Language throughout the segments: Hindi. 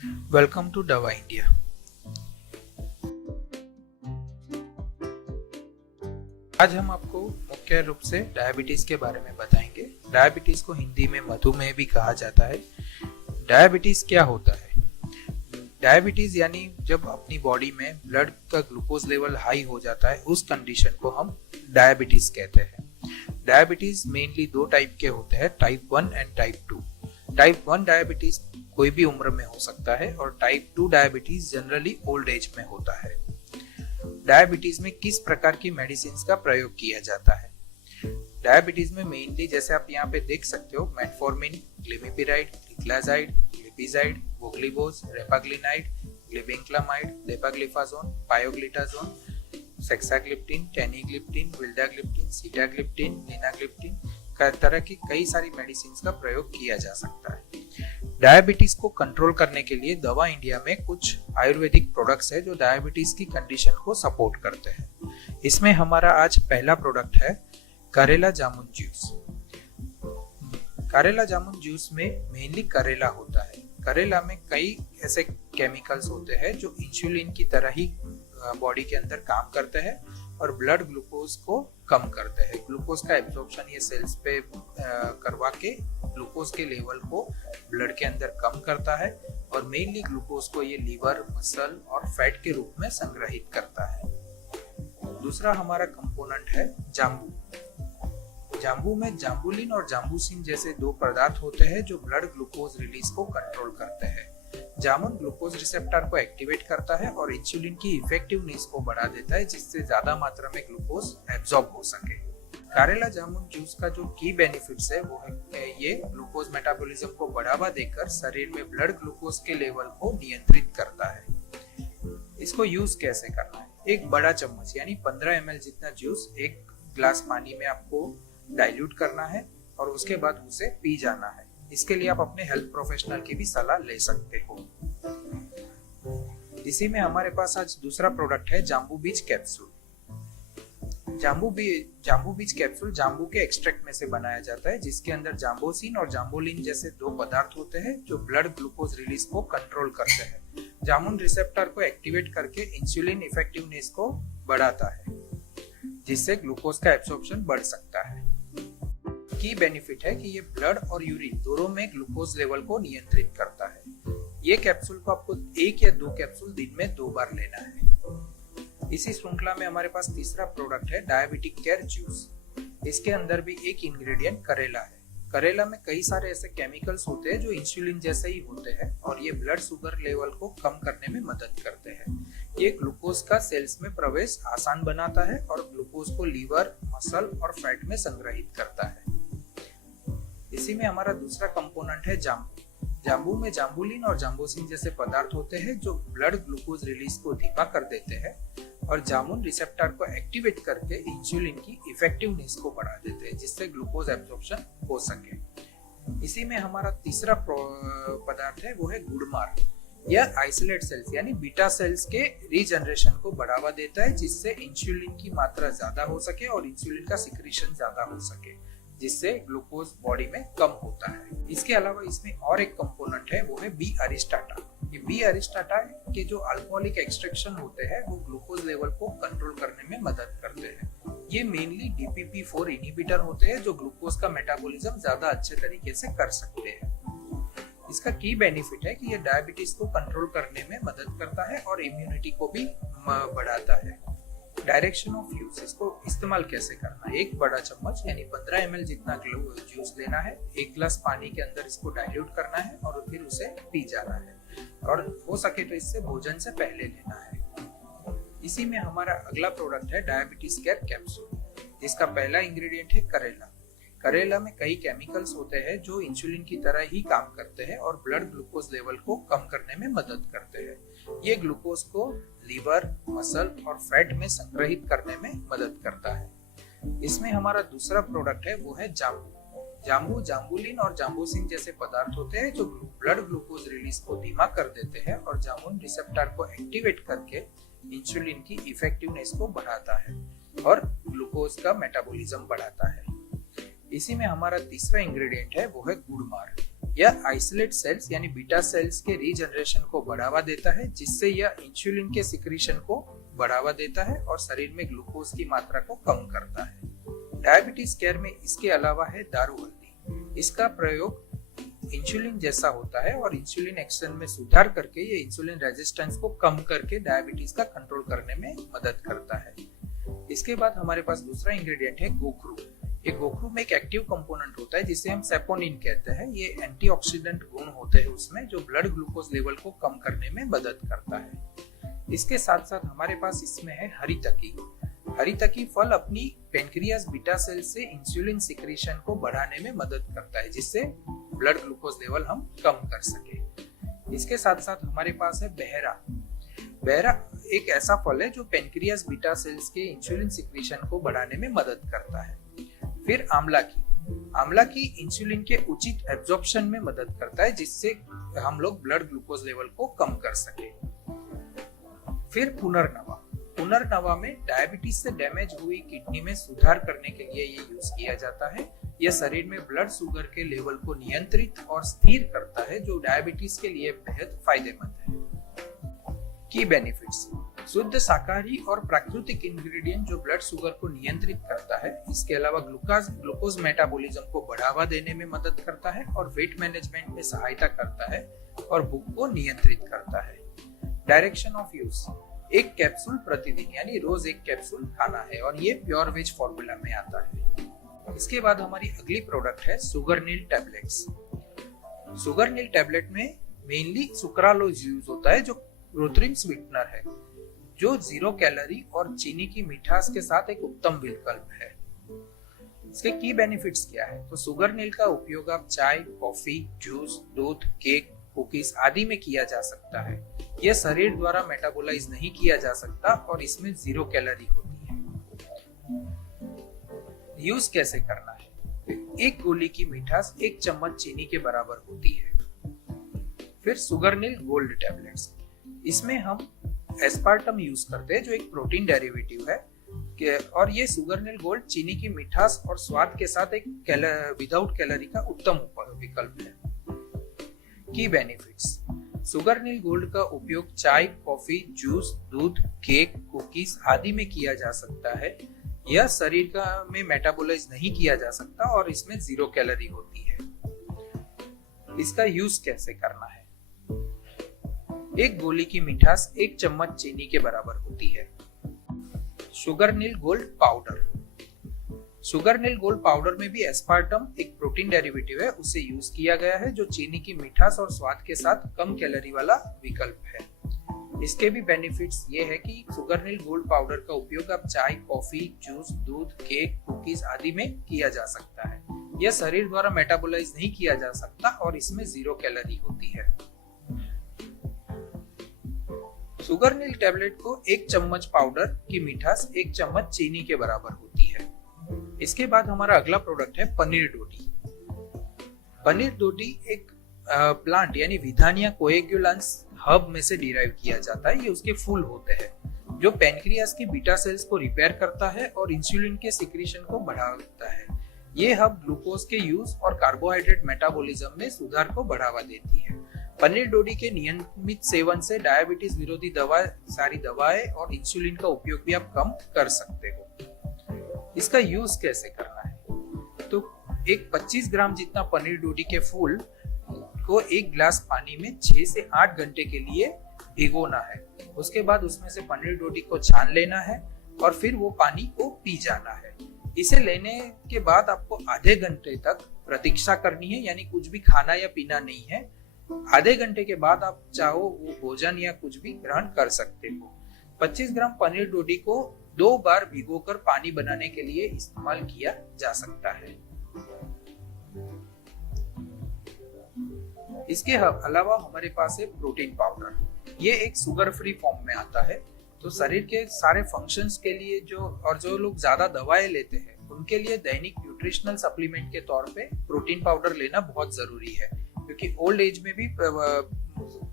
वेलकम टू दवा इंडिया। आज हम आपको मुख्य रूप से डायबिटीज के बारे में बताएंगे। डायबिटीज को हिंदी में मधुमेह भी कहा जाता है। डायबिटीज क्या होता है? डायबिटीज यानी जब अपनी बॉडी में ब्लड का ग्लूकोज लेवल हाई हो जाता है, उस कंडीशन को हम डायबिटीज कहते हैं। डायबिटीज मेनली दो टाइप के होते हैं, type 1 and type 2। Type 1 diabetes कोई भी उम्र में हो सकता है और type 2 diabetes generally old age में होता है। डायबिटीज में किस प्रकार की मेडिसिन का प्रयोग किया जाता है? डायबिटीज में मेनली जैसे आप यहाँ पे देख सकते हो, metformin, glimepiride, gliclazide, glipizide, voglibose, repaglinide, glibenclamide, dapagliflozin, pioglitazone, saxagliptin, teneligliptin, vildagliptin, sitagliptin, linagliptin तरह की कई सारी मेडिसिन का प्रयोग किया जा सकता है। डायबिटीज को कंट्रोल करने के लिए दवा इंडिया में कुछ आयुर्वेदिक प्रोडक्ट्स है जो डायबिटीज की कंडीशन को सपोर्ट करते हैं। इसमें हमारा आज पहला प्रोडक्ट है करेला जामुन जूस। करेला जामुन जूस में मेनली करेला होता है। करेला में कई ऐसे केमिकल्स होते हैं जो इंसुलिन की तरह ही बॉडी के अंदर काम करते हैं और ब्लड ग्लूकोज को कम करते हैं। ग्लूकोज का एब्जॉर्प्शन ये सेल्स पे करवा के ग्लूकोज के लेवल को ब्लड के अंदर कम करता है और मेनली ग्लूकोज को ये लीवर, मसल और फैट के रूप में संग्रहित करता है। दूसरा हमारा कंपोनेंट है जांबू। जांबू में जांबुलिन और जांबूसिन जैसे दो पदार्थ होते हैं जो ब्लड ग्लूकोज रिलीज को कंट्रोल करते हैं। जामुन ग्लूकोज रिसेप्टर को एक्टिवेट करता है और इंसुलिन की इफेक्टिवनेस को बढ़ा देता है, जिससे ज्यादा मात्रा में ग्लूकोज एब्जॉर्ब हो सके। करेला जामुन जूस का जो की बेनिफिट्स है वो है ये ग्लूकोज मेटाबॉलिज्म को बढ़ावा देकर शरीर में ब्लड ग्लूकोज के लेवल को नियंत्रित करता है। इसको यूज कैसे करना है? एक बड़ा चम्मच यानी 15 ml जितना जूस एक ग्लास पानी में आपको डाइल्यूट करना है और उसके बाद उसे पी जाना है। इसके लिए आप अपने हेल्थ प्रोफेशनल की भी सलाह ले सकते हो। इसी में हमारे पास आज दूसरा प्रोडक्ट है जांबू बीज कैप्सूल। जांबू बीज कैप्सूल जांबू के एक्सट्रैक्ट में से बनाया जाता है, जिसके अंदर जांबोसिन और जांबोलिन जैसे दो पदार्थ होते हैं जो ब्लड ग्लूकोज रिलीज को कंट्रोल करते हैं। जामुन रिसेप्टर को एक्टिवेट करके इंसुलिन इफेक्टिवनेस को बढ़ाता है, जिससे ग्लूकोज का एब्सॉर्प्शन बढ़ सकता है। की बेनिफिट है कि ये ब्लड और यूरिन दोनों में ग्लूकोज लेवल को नियंत्रित करता है। ये कैप्सूल को आपको 1 या 2 कैप्सूल दिन में 2 बार लेना है। इसी श्रृंखला में हमारे पास तीसरा प्रोडक्ट है डायबिटिक केयर जूस। इसके अंदर भी एक इंग्रेडिएंट करेला है। करेला में कई सारे ऐसे केमिकल्स होते हैं जो इंसुलिन जैसे ही होते हैं और ये ब्लड शुगर लेवल को कम करने में मदद करते हैं। ये ग्लूकोज का सेल्स में प्रवेश आसान बनाता है और ग्लूकोज को लीवर, मसल और फैट में संग्रहित करता है। इसी में हमारा दूसरा कंपोनेंट है जांबू। जांबू में जांबुलिन और जांबोसिन जैसे पदार्थ होते हैं जो ब्लड ग्लूकोज रिलीज को धीमा कर देते हैं और जामुन रिसेप्टर को एक्टिवेट करके इंसुलिन की इफेक्टिवनेस को बढ़ा देते हैं, जिससे ग्लूकोज एब्जॉर्प्शन हो सके। इसी में हमारा तीसरा पदार्थ है वो है गुड़मार। यह आइसोलेट सेल्स यानी बीटा सेल्स के रीजनरेशन को बढ़ावा देता है, जिससे इंसुलिन की मात्रा ज्यादा हो सके और इंसुलिन का सिक्रीशन ज्यादा हो सके, जिससे ग्लूकोज बॉडी में कम होता है। इसके अलावा इसमें और एक कंपोनेंट है वो है बी अरिस्टाटा। ये बी अरिस्टाटा के जो अल्कोहलिक एक्सट्रैक्शन होते हैं वो ग्लूकोज लेवल को कंट्रोल करने में मदद करते हैं। ये मेनली DPP-4 इनहिबिटर होते हैं जो ग्लूकोज का मेटाबॉलिज्म ज्यादा अच्छे तरीके से कर सकते हैं। इसका की बेनिफिट है कि ये डायबिटीज को कंट्रोल करने में मदद करता है और इम्यूनिटी को भी बढ़ाता है। डायरेक्शन ऑफ यूज, इसको इस्तेमाल कैसे करना है? एक बड़ा चम्मच यानी 15 ml जितना जूस लेना है, 1 गिलास पानी के अंदर इसको डाइल्यूट करना है और फिर उसे पी जाना है और हो सके तो इससे भोजन से पहले लेना है। इसी में हमारा अगला प्रोडक्ट है डायबिटीज केयर कैप्सूल। इसका पहला इंग्रेडिएंट है करेला। करेला में कई केमिकल्स होते हैं जो इंसुलिन की तरह ही काम करते हैं और ब्लड ग्लूकोज लेवल को कम करने में मदद करते हैं। ये ग्लूकोज को लीवर, मसल और फैट में संग्रहित करने में मदद करता है। इसमें हमारा दूसरा प्रोडक्ट है वो है जांबू। जांबू जांबुलिन और जांबोसिन जैसे पदार्थ होते हैं जो ब्लड ग्लूकोज रिलीज को धीमा कर देते हैं और जामुन रिसेप्टर को एक्टिवेट करके इंसुलिन की इफेक्टिवनेस को बढ़ाता है और ग्लूकोज का मेटाबॉलिज्म बढ़ाता है। इसी में हमारा तीसरा इंग्रेडिएंट है वो है गुड़मार। यह आइसोलेट सेल्स यानी बीटा सेल्स के रीजनरेशन को बढ़ावा देता है, जिससे यह इंसुलिन के सिक्रीशन को बढ़ावा देता है और शरीर में ग्लूकोज की मात्रा को कम करता है। डायबिटीज केयर में इसके अलावा है दारू हल्दी। इसका प्रयोग इंसुलिन जैसा होता है और इंसुलिन एक्शन में सुधार करके ये इंसुलिन रेजिस्टेंस को कम करके डायबिटीज का कंट्रोल करने में मदद करता है। इसके बाद हमारे पास दूसरा इंग्रेडिएंट है गोखरू। ये गोखरू में एक एक्टिव कंपोनेंट होता है जिसे हम सेपोनिन कहते हैं। ये एंटीऑक्सीडेंट गुण होते हैं उसमें, जो ब्लड ग्लूकोज लेवल को कम करने में मदद करता है। इसके साथ साथ हमारे पास इसमें है हरीतकी। हरीतकी फल अपनी पेनक्रियास बीटा सेल से इंसुलिन सिक्रीशन को बढ़ाने में मदद करता है, जिससे ब्लड ग्लूकोज लेवल हम कम कर सके। इसके साथ साथ हमारे पास है बहरा। बहरा एक ऐसा फल है जो पेनक्रियास बीटा सेल्स के इंसुलिन सिक्रीशन को बढ़ाने में मदद करता है। फिर आंवला की इंसुलिन के उचित एब्जॉर्प्शन में मदद करता है, जिससे हम लोग ब्लड ग्लूकोज लेवल को कम कर सके। फिर पुनर्नवा में डायबिटीज से डैमेज हुई किडनी में सुधार करने के लिए ये यूज किया जाता है। यह शरीर में ब्लड शुगर के लेवल को नियंत्रित और स्थिर करता है, जो डायबिटीज के लिए बेहद फायदेमंद है। की बेनिफिट्स: शुद्ध शाकाहारी और प्राकृतिक इंग्रेडिएंट जो ब्लड शुगर को नियंत्रित करता है। इसके अलावा ग्लूकोज मेटाबॉलिज्म को बढ़ावा देने में मदद करता है और वेट मैनेजमेंट में सहायता करता है और भूख को नियंत्रित करता है। डायरेक्शन ऑफ यूज: एक कैप्सूल प्रतिदिन यानी रोज एक कैप्सूल खाना है और ये प्योर वेज फॉर्मूला में आता है। इसके बाद हमारी अगली प्रोडक्ट है सुगरनिल टैबलेट्स। सुगरनिल टैबलेट में मेनली सुक्रालोज यूज होता है, जो कृत्रिम स्वीटनर है, जो 0 कैलोरी और चीनी की मिठास के साथ एक उत्तम विकल्प है। इसके की बेनिफिट्स क्या है? तो सुगरनिल का उपयोग आप चाय, कॉफी, जूस, दूध, केक, कुकीज आदि में किया जा सकता है। यह शरीर द्वारा मेटाबोलाइज नहीं किया जा सकता और इसमें 0 कैलोरी होती है। यूज कैसे करना है? एक गोली की मिठास 1 चम्मच चीनी के बराबर होती है। फिर सुगरनिल गोल्ड टैबलेट्स, इसमें हम एस्पार्टम यूज करते हैं, जो एक प्रोटीन डेरिवेटिव है, और ये सुगरनिल गोल्ड चीनी की मिठास और स्वाद के साथ एक विदाउट कैलोरी का उत्तम विकल्प है। की बेनिफिट्स: सुगरनिल गोल्ड का उपयोग चाय, कॉफी, जूस, दूध, केक, कुकीज आदि में किया जा सकता है। यह शरीर में मेटाबोलाइज नहीं किया जा सकता और इसमें 0 कैलोरी होती है। इसका यूज कैसे करना है? एक गोली की मिठास 1 चम्मच चीनी के बराबर होती है। सुगरनिल गोल्ड पाउडर: सुगरनिल गोल्ड पाउडर में भी एस्पार्टम एक प्रोटीन डेरिवेटिव है, उसे यूज किया गया है, जो चीनी की मिठास और स्वाद के साथ कम कैलोरी वाला विकल्प है। इसके भी बेनिफिट्स ये है कि सुगरनिल गोल्ड पाउडर का उपयोग आप चाय, कॉफी, जूस, दूध, केक, कुकीज आदि में किया जा सकता है। यह शरीर द्वारा मेटाबोलाइज नहीं किया जा सकता और इसमें 0 कैलोरी होती है। सुगरनिल टैबलेट को 1 चम्मच पाउडर की मिठास 1 चम्मच चीनी के बराबर होती है। इसके बाद हमारा अगला प्रोडक्ट है पनीर डोटी। पनीर डोटी एक प्लांट यानी विथानिया कोएगुलेंस हर्ब में से डिराइव किया जाता है। ये उसके फूल होते हैं, जो पेनक्रियास की बीटा सेल्स को रिपेयर करता है और इंसुलिन के सिक्रीशन को बढ़ाता है। ये हर्ब ग्लूकोज के यूज और कार्बोहाइड्रेट मेटाबॉलिज्म में सुधार को बढ़ावा देती है। पनीर डोडी के नियमित सेवन से डायबिटीज विरोधी सारी दवाएं और इंसुलिन का उपयोग भी आप कम कर सकते हो। इसका यूज कैसे करना है? तो एक 25 ग्राम जितना पनीर डोडी के फूल को 1 गिलास पानी में 6 से 8 घंटे के लिए भिगोना है। उसके बाद उसमें से पनीर डोडी को छान लेना है और फिर वो पानी को पी जाना है। इसे लेने के बाद आपको आधे घंटे तक प्रतीक्षा करनी है, यानी कुछ भी खाना या पीना नहीं है। आधे घंटे के बाद आप चाहो वो भोजन या कुछ भी ग्रहण कर सकते हो। 25 ग्राम पनीर डोडी को 2 बार भिगोकर पानी बनाने के लिए इस्तेमाल किया जा सकता है। इसके अलावा हमारे पास है प्रोटीन पाउडर। ये एक शुगर फ्री फॉर्म में आता है, तो शरीर के सारे फंक्शंस के लिए जो लोग ज्यादा दवाएं लेते हैं उनके लिए दैनिक न्यूट्रिशनल सप्लीमेंट के तौर पे प्रोटीन पाउडर लेना बहुत जरूरी है, क्योंकि ओल्ड एज में भी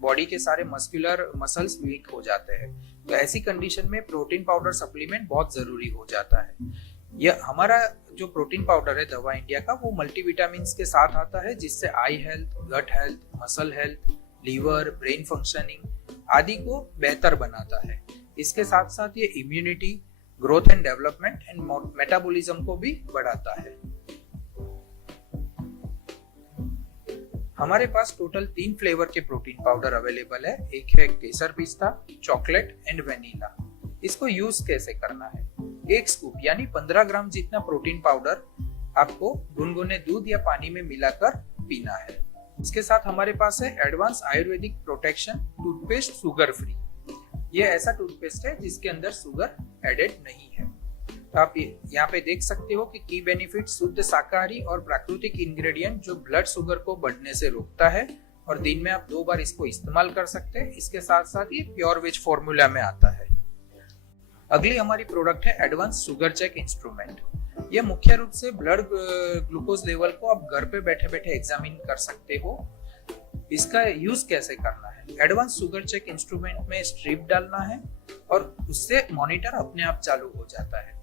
बॉडी के सारे मसल्स वीक हो जाते हैं। तो ऐसी कंडीशन में प्रोटीन पाउडर सप्लीमेंट बहुत जरूरी हो जाता है। यह हमारा जो प्रोटीन पाउडर है दवा इंडिया का, वो मल्टीविटामिन के साथ आता है, जिससे eye health, gut health, muscle health, liver, brain functioning आदि को बेहतर बनाता है। इसके साथ साथ ये immunity, growth and development and metabolism को भी बढ़ाता है। हमारे पास टोटल 3 फ्लेवर के प्रोटीन पाउडर अवेलेबल है। एक है केसर पिस्ता, चॉकलेट एंड वेनिला। इसको यूज कैसे करना है? 1 स्कूप यानी 15 ग्राम जितना प्रोटीन पाउडर आपको गुनगुने दूध या पानी में मिलाकर पीना है। इसके साथ हमारे पास है advance Ayurvedic protection toothpaste sugar free. ये ऐसा टूथपेस्ट है जिसके अंदर शुगर एडेड नहीं है। तो आप यहाँ पे देख सकते हो कि की बेनिफिट शुद्ध शाकाहारी और प्राकृतिक इंग्रेडिएंट जो ब्लड शुगर को बढ़ने से रोकता है, और दिन में आप 2 बार इसको इस्तेमाल कर सकते हैं। इसके साथ साथ ये प्योर वेज फॉर्मूला में आता है। अगली हमारी प्रोडक्ट है एडवांस शुगर चेक इंस्ट्रूमेंट। ये मुख्य रूप से ब्लड ग्लूकोज लेवल को आप घर पे बैठे बैठे एग्जामिन कर सकते हो। इसका यूज कैसे करना है? एडवांस शुगर चेक इंस्ट्रूमेंट में स्ट्रिप डालना है और उससे मॉनिटर अपने आप चालू हो जाता है।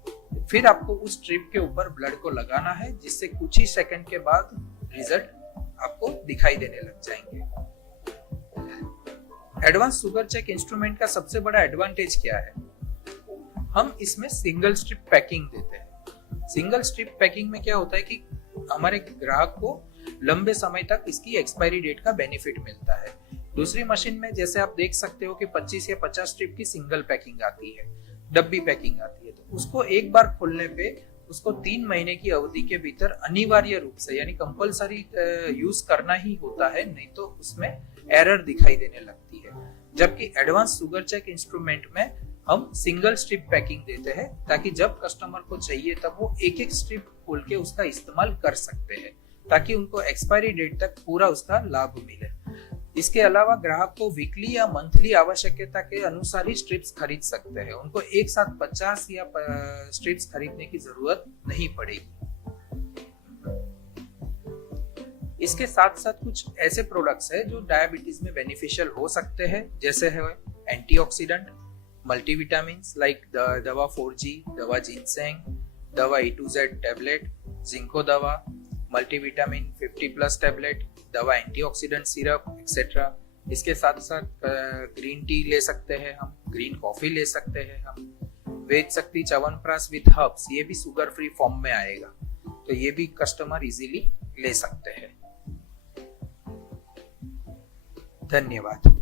फिर आपको उस स्ट्रिप के ऊपर ब्लड को लगाना है, जिससे कुछ ही सेकंड के बाद रिजल्ट आपको दिखाई देने लग जाएंगे। एडवांस शुगर चेक इंस्ट्रूमेंट का सबसे बड़ा एडवांटेज क्या है? हम इसमें सिंगल स्ट्रिप पैकिंग देते हैं। सिंगल स्ट्रिप पैकिंग में क्या होता है कि हमारे ग्राहक को लंबे समय तक इसकी एक्सपायरी डेट का बेनिफिट मिलता है। दूसरी मशीन में जैसे आप देख सकते हो कि 25 या 50 स्ट्रिप की सिंगल पैकिंग आती है, डब्बी पैकिंग आती है, तो उसको एक बार खोलने पे उसको 3 महीने की अवधि के भीतर अनिवार्य रूप से यानी कंपलसरी यूज करना ही होता है, नहीं तो उसमें एरर दिखाई देने लगती है। जबकि एडवांस शुगर चेक इंस्ट्रूमेंट में हम सिंगल स्ट्रिप पैकिंग देते हैं, ताकि जब कस्टमर को चाहिए तब वो एक एक स्ट्रिप खोल के उसका इस्तेमाल कर सकते हैं, ताकि उनको एक्सपायरी डेट तक पूरा उसका लाभ मिले। इसके अलावा ग्राहक को वीकली या मंथली आवश्यकता के अनुसार ही स्ट्रिप्स खरीद सकते हैं। उनको एक साथ 50 या स्ट्रिप्स खरीदने की जरूरत नहीं पड़ेगी। इसके साथ साथ कुछ ऐसे प्रोडक्ट्स हैं जो डायबिटीज में बेनिफिशियल हो सकते हैं, जैसे है एंटीऑक्सीडेंट, मल्टीविटामिन्स लाइक दवा 4G, दवा जिनसेंग, दवा E2Z टैबलेट, जिंको दवा, मल्टीविटामिन 50+ टैबलेट, दवा एंटीऑक्सीडेंट सिरप एक्सेट्रा। इसके साथ साथ ग्रीन टी ले सकते हैं हम, ग्रीन कॉफी ले सकते हैं हम, वेद शक्ति च्यवनप्राश विद हर्ब्स, ये भी शुगर फ्री फॉर्म में आएगा, तो ये भी कस्टमर इजीली ले सकते हैं। धन्यवाद।